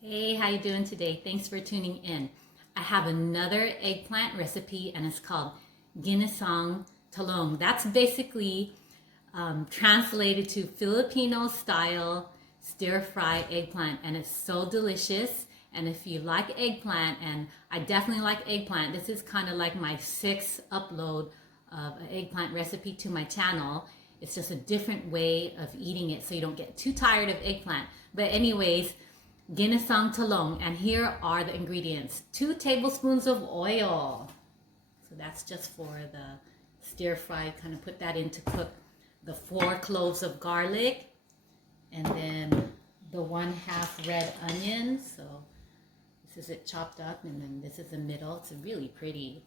Hey, how you doing today? Thanks for tuning in. I have another eggplant recipe and it's called Ginisang talong. That's basically translated to Filipino style stir fry eggplant, and it's so delicious. And if you like eggplant, and I definitely like eggplant, this is kind of like my sixth upload of an eggplant recipe to my channel. It's just a different way of eating it so you don't get too tired of eggplant. But anyways, Ginisang talong, and here are the ingredients. 2 tablespoons of oil. So that's just for the stir fry, kind of put that in to cook. The 4 cloves of garlic, and then the 1/2 red onion. So this is it chopped up, and then this is the middle. It's really pretty.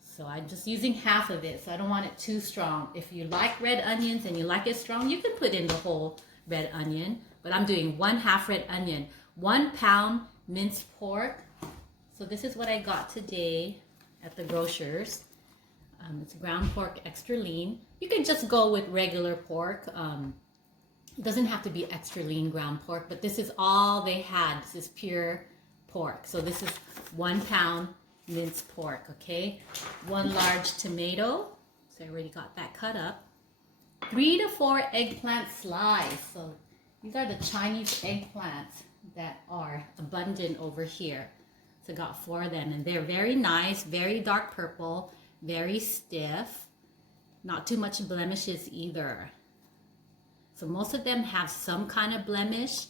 So I'm just using half of it, so I don't want it too strong. If you like red onions and you like it strong, you can put in the whole red onion, but I'm doing 1/2 red onion. 1 pound minced pork. So this is what I got today at the grocer's. It's ground pork, extra lean. You can just go with regular pork. It doesn't have to be extra lean ground pork, but this is all they had. This is pure pork. So this is 1 pound minced pork, okay? 1 large tomato. So I already got that cut up. 3 to 4 eggplant slices. So these are the Chinese eggplants that are abundant over here. So I got 4 of them, and they're very nice, very dark purple, very stiff, not too much blemishes either. So most of them have some kind of blemish.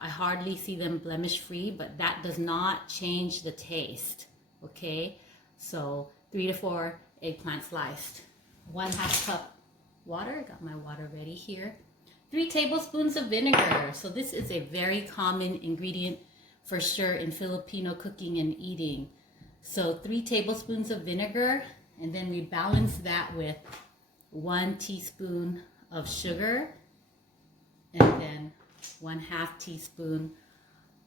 I hardly see them blemish free, but that does not change the taste, okay? So 3 to 4 eggplant sliced. 1/2 cup water, got my water ready here. 3 tablespoons of vinegar. So this is a very common ingredient for sure in Filipino cooking and eating. So 3 tablespoons of vinegar, and then we balance that with 1 teaspoon of sugar, and then 1/2 teaspoon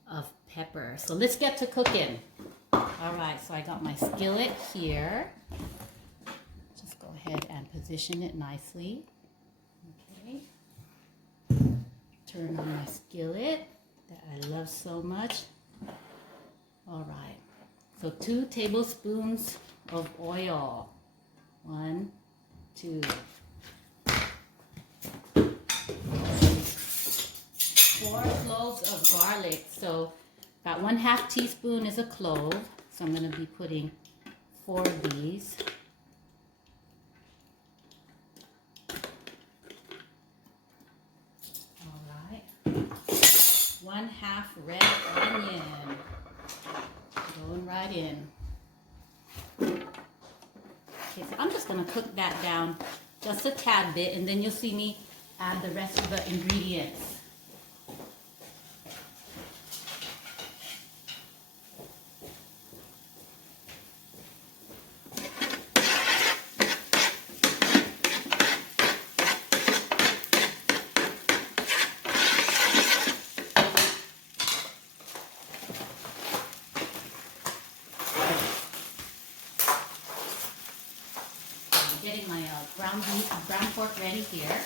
of pepper. So let's get to cooking. All right, so I got my skillet here. Just go ahead and position it nicely. Okay. Turn on my skillet that I love so much. All right, so 2 tablespoons of oil. 1, 2. 4 cloves of garlic. So about 1/2 teaspoon is a clove. So I'm going to be putting 4 of these. All right. 1/2 red onion. Going right in. Okay, so I'm just going to cook that down just a tad bit, and then you'll see me add the rest of the ingredients. Getting my ground pork ready here.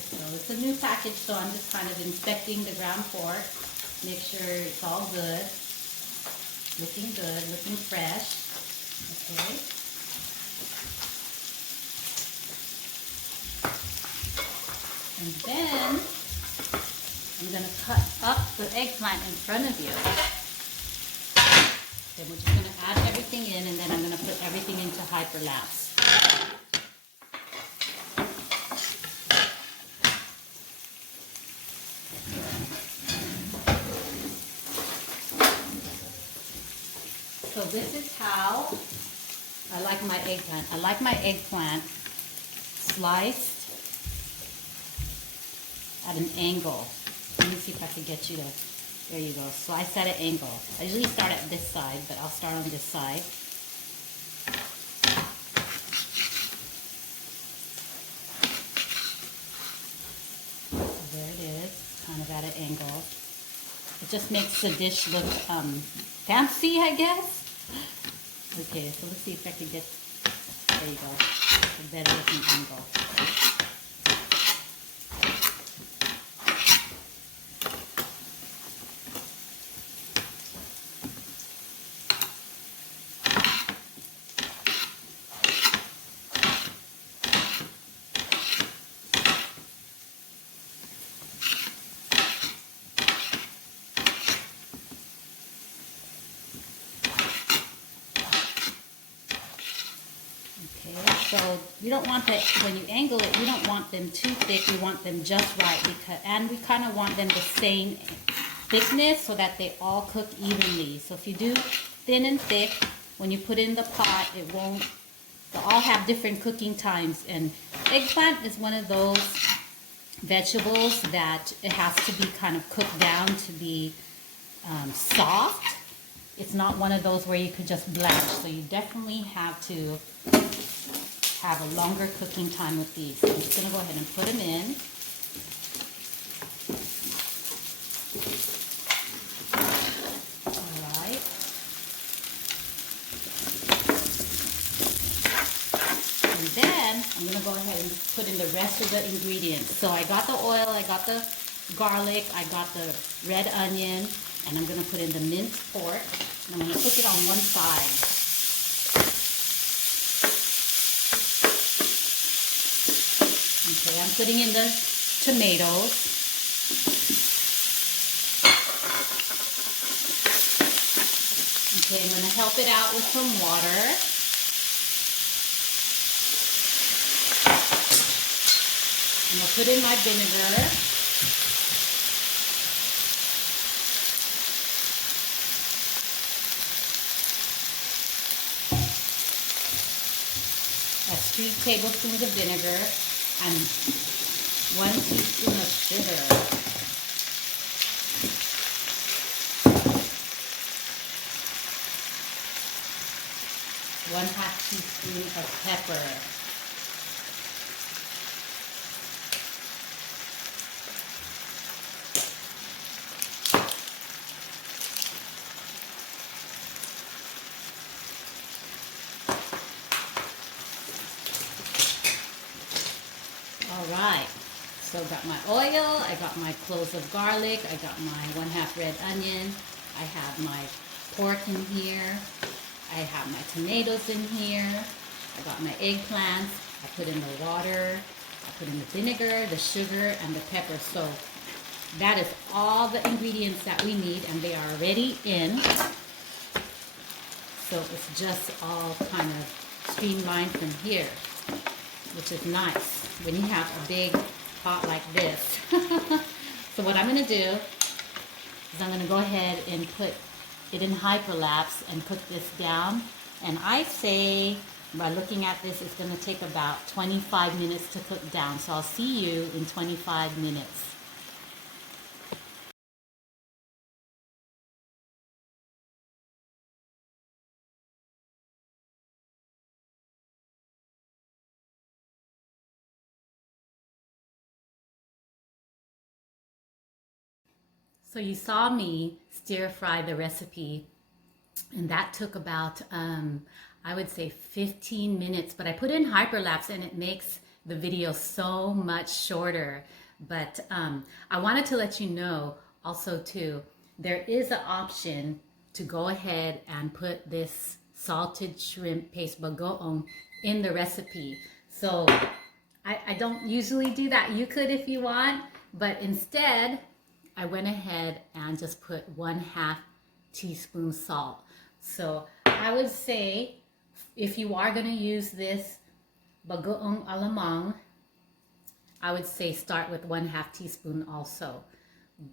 So it's a new package, so I'm just kind of inspecting the ground pork. Make sure it's all good, looking fresh. Okay. And then I'm going to cut up the eggplant in front of you. Then we're just going to add everything in, and then I'm going to put everything into hyperlapse. So this is how I like my eggplant. I like my eggplant sliced at an angle. Let me see if I can get you to, there you go, slice at an angle. I usually start at this side, but I'll start on this side. So there it is, kind of at an angle. It just makes the dish look fancy, I guess. Okay, so let's see if I can get There you go. It's a better looking angle. So you don't want that, when you angle it, you don't want them too thick. You want them just right, because, and we kind of want them the same thickness so that they all cook evenly. So if you do thin and thick, when you put in the pot, it won't, they'll all have different cooking times. And eggplant is one of those vegetables that it has to be kind of cooked down to be soft. It's not one of those where you could just blanch. So you definitely have to have a longer cooking time with these. So I'm just going to go ahead and put them in. All right. And then I'm going to go ahead and put in the rest of the ingredients. So I got the oil, I got the garlic, I got the red onion, and I'm going to put in the minced pork. And I'm going to cook it on one side. Okay, I'm putting in the tomatoes. Okay, I'm going to help it out with some water. I'm going to put in my vinegar. That's 2 tablespoons of vinegar. And 1 teaspoon of sugar. 1/2 teaspoon of pepper. Alright, so got my oil, I got my cloves of garlic, I got my 1/2 red onion, I have my pork in here, I have my tomatoes in here, I got my eggplants, I put in the water, I put in the vinegar, the sugar, and the pepper. So that is all the ingredients that we need, and they are already in. So it's just all kind of streamlined from here, which is nice when you have a big pot like this. So what I'm going to do is I'm going to go ahead and put it in hyperlapse and cook this down. And I say, by looking at this, it's going to take about 25 minutes to cook down. So I'll see you in 25 minutes. So you saw me stir fry the recipe, and that took about, I would say 15 minutes, but I put in hyperlapse and it makes the video so much shorter. But I wanted to let you know also too, there is an option to go ahead and put this salted shrimp paste bagoong in the recipe. So I don't usually do that. You could if you want, but instead I went ahead and just put 1/2 teaspoon salt. So I would say if you are going to use this bagoong alamang, I would say start with 1/2 teaspoon also.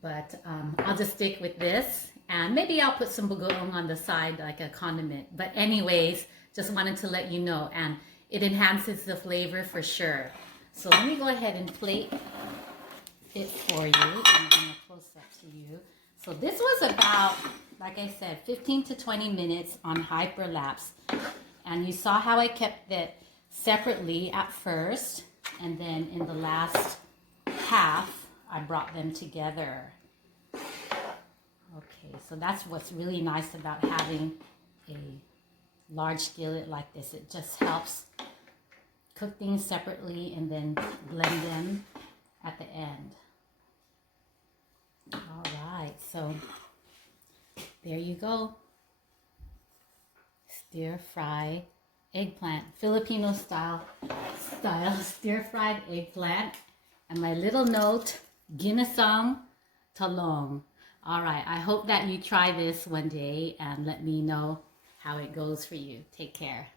But I'll just stick with this, and maybe I'll put some bagoong on the side like a condiment. But anyways, just wanted to let you know, and it enhances the flavor for sure. So let me go ahead and plate it for you. I'm going to close up to you. So this was about, like I said, 15 to 20 minutes on hyperlapse. And you saw how I kept it separately at first, and then in the last half, I brought them together. Okay, so that's what's really nice about having a large skillet like this. It just helps cook things separately and then blend them at the end. All right, so there you go. Stir-fried eggplant, Filipino style stir-fried eggplant. And my little note, Ginisang talong. All right, I hope that you try this one day and let me know how it goes for you. Take care.